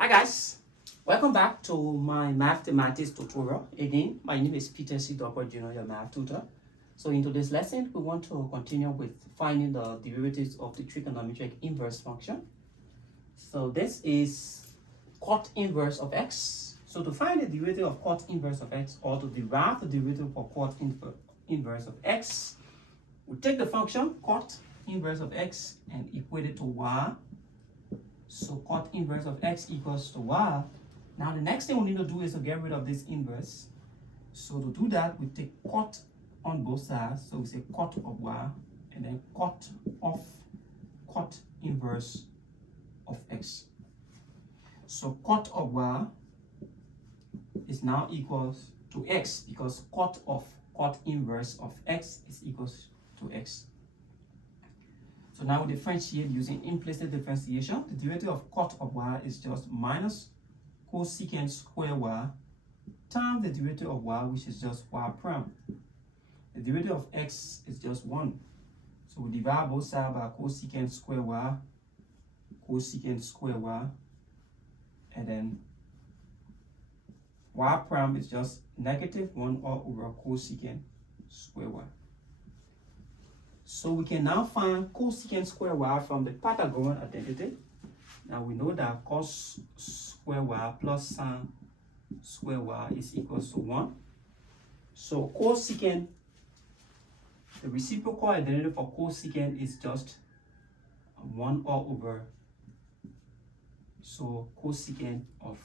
Hi guys, welcome back to my mathematics tutorial. Again, my name is Peter C. Doppler Jr., your math tutor. So in today's lesson, we want to continue with finding the derivatives of the trigonometric inverse function. So this is cot inverse of x. So to find the derivative of cot inverse of x, or to derive the derivative of cot inverse of x, we take the function cot inverse of x and equate it to y. So cot inverse of x equals to y. Now the next thing we need to do is to get rid of this inverse. So to do that, we take cot on both sides. So we say cot of y and then cot of cot inverse of x. So cot of y is now equals to x because cot of cot inverse of x is equals to x. So now we differentiate using implicit differentiation. The derivative of cot of y is just minus cosecant square y times the derivative of y, which is just y prime. The derivative of x is just 1. So we divide both sides by cosecant square y, and then y prime is just negative 1 all over cosecant square y. So we can now find cosecant square y from the Pythagorean identity. Now we know that cos square y plus sin square y is equals to 1. So cosecant, the reciprocal identity for cosecant is just 1 all over. So cosecant of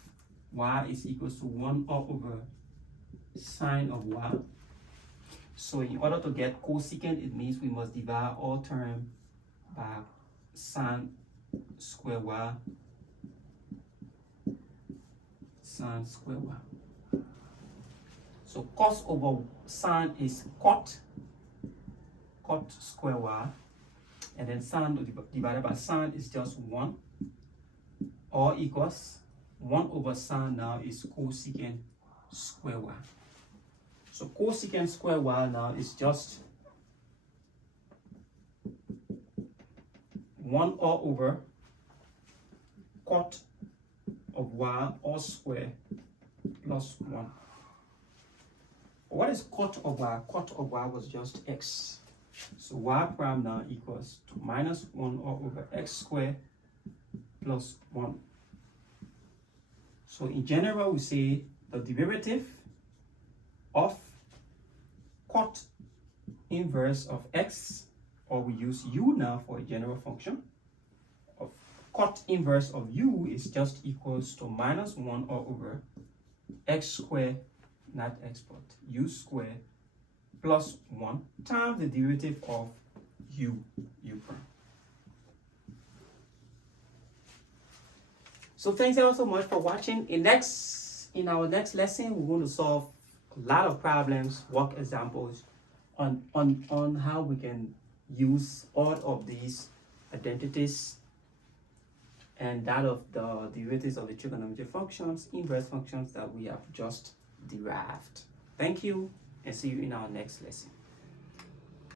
y is equals to 1 all over sine of y. So in order to get cosecant, it means we must divide all terms by sine square y. Sine square y. So cos over sine is cot square y. And then sine divided by sine is just 1. Or equals 1 over sine now is cosecant square y. So cosecant square y now is just 1 all over cot of y all square plus 1. What is cot of y? Cot of y was just x. So y prime now equals to minus 1 all over x squared plus 1. So in general, we say the derivative of cot inverse of x, or we use u now for a general function, of cot inverse of u is just equals to minus 1 all over x squared, not x but u squared, plus 1 times the derivative of u prime. So thanks ever so much for watching. In our next lesson, we're going to solve a lot of problems, work examples on how we can use all of these identities and that of the derivatives of the trigonometric functions, inverse functions that we have just derived. Thank you, and see you in our next lesson.